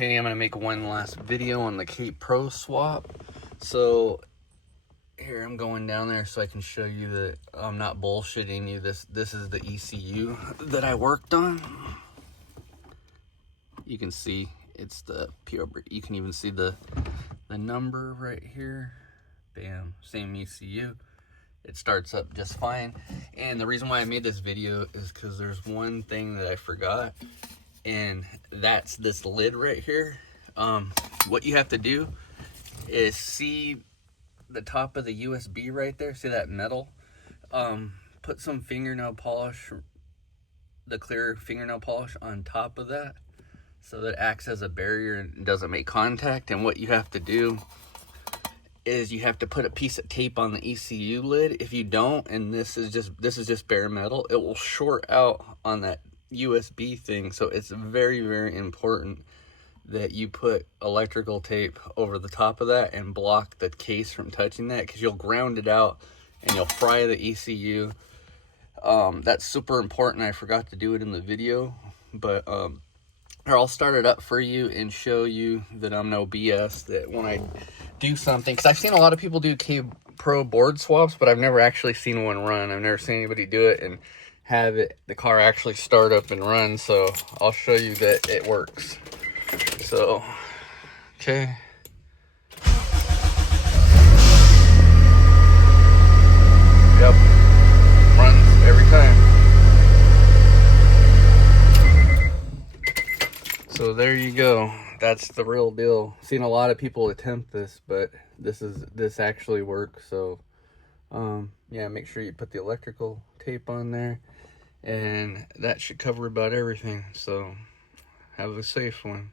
Okay, I'm gonna make one last video on the Kpro swap. So here I'm going down there so I can show you that I'm not bullshitting you. This is the ECU that I worked on. You can see it's the pure. You can even see the number right here. Bam, same ECU. It starts up just fine. And the reason why I made this video is because there's one thing that I forgot, and that's this lid right here. What you have to do is see the top of the USB right there, see that metal? Put some fingernail polish, the clear fingernail polish on top of that, so that it acts as a barrier and doesn't make contact. And what you have to do is you have to put a piece of tape on the ECU lid. If you don't, and this is just bare metal, it will short out on that USB thing. So it's very, very important that you put electrical tape over the top of that and block the case from touching that, because you'll ground it out and you'll fry the ECU. That's super important. I forgot to do it in the video, but I'll start it up for you and show you that I'm no BS, that when I do something, because I've seen a lot of people do Kpro board swaps, but I've never actually seen one run. I've never seen anybody do it and have the car actually start up and run. So I'll show you that it works. So, okay. Yep, runs every time. So there you go. That's the real deal. Seen a lot of people attempt this, but this actually works. So yeah, make sure you put the electrical tape on there, and that should cover about everything. So have a safe one.